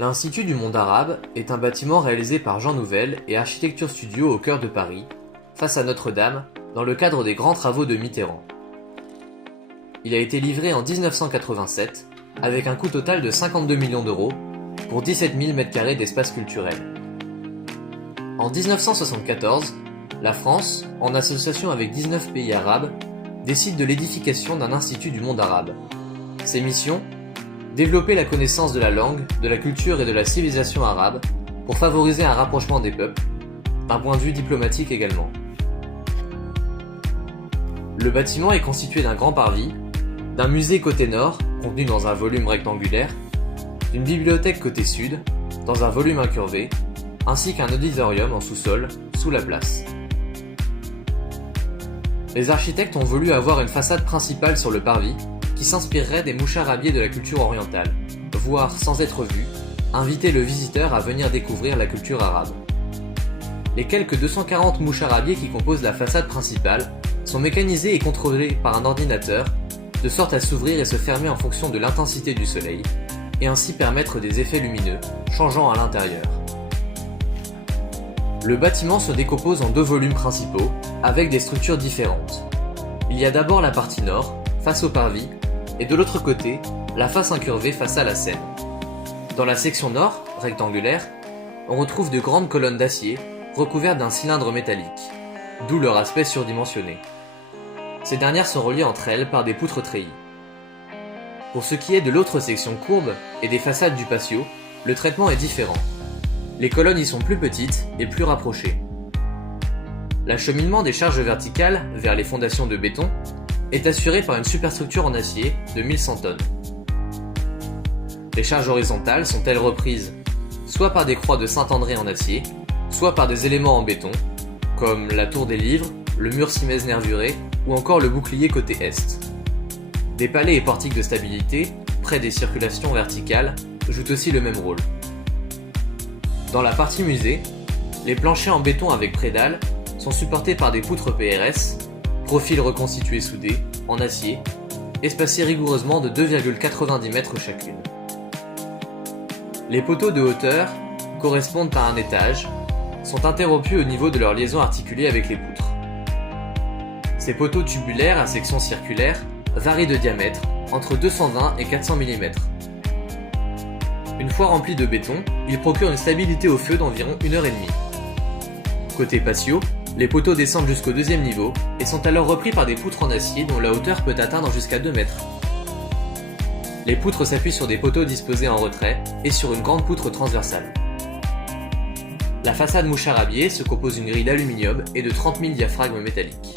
L'Institut du monde arabe est un bâtiment réalisé par Jean Nouvel et Architecture Studio au cœur de Paris, face à Notre-Dame, dans le cadre des grands travaux de Mitterrand. Il a été livré en 1987, avec un coût total de 52 millions d'euros, pour 17 000 m² d'espace culturel. En 1974, la France, en association avec 19 pays arabes, décide de l'édification d'un institut du monde arabe. Ses missions : développer la connaissance de la langue, de la culture et de la civilisation arabe pour favoriser un rapprochement des peuples, d'un point de vue diplomatique également. Le bâtiment est constitué d'un grand parvis, d'un musée côté nord, contenu dans un volume rectangulaire, d'une bibliothèque côté sud, dans un volume incurvé, ainsi qu'un auditorium en sous-sol, sous la place. Les architectes ont voulu avoir une façade principale sur le parvis, qui s'inspirerait des moucharabiés de la culture orientale, voire, sans être vu, inviter le visiteur à venir découvrir la culture arabe. Les quelques 240 moucharabiés qui composent la façade principale sont mécanisés et contrôlés par un ordinateur, de sorte à s'ouvrir et se fermer en fonction de l'intensité du soleil, et ainsi permettre des effets lumineux, changeant à l'intérieur. Le bâtiment se décompose en deux volumes principaux, avec des structures différentes. Il y a d'abord la partie nord, face au parvis, et de l'autre côté, la face incurvée face à la Seine. Dans la section nord, rectangulaire, on retrouve de grandes colonnes d'acier recouvertes d'un cylindre métallique, d'où leur aspect surdimensionné. Ces dernières sont reliées entre elles par des poutres treillis. Pour ce qui est de l'autre section courbe et des façades du patio, le traitement est différent. Les colonnes y sont plus petites et plus rapprochées. L'acheminement des charges verticales vers les fondations de béton est assuré par une superstructure en acier de 1100 tonnes. Les charges horizontales sont elles reprises soit par des croix de Saint-André en acier, soit par des éléments en béton, comme la tour des livres, le mur simèse nervuré ou encore le bouclier côté est. Des palets et portiques de stabilité, près des circulations verticales, jouent aussi le même rôle. Dans la partie musée, les planchers en béton avec prédales sont supportés par des poutres PRS, profils reconstitués soudés, en acier, espacés rigoureusement de 2,90 mètres chacune. Les poteaux de hauteur correspondent à un étage, sont interrompus au niveau de leur liaison articulée avec les poutres. Ces poteaux tubulaires à section circulaire varient de diamètre entre 220 et 400 mm. Une fois remplis de béton, ils procurent une stabilité au feu d'environ 1h30. Côté patio, les poteaux descendent jusqu'au deuxième niveau et sont alors repris par des poutres en acier dont la hauteur peut atteindre jusqu'à 2 mètres. Les poutres s'appuient sur des poteaux disposés en retrait et sur une grande poutre transversale. La façade moucharabiée se compose d'une grille d'aluminium et de 30 000 diaphragmes métalliques.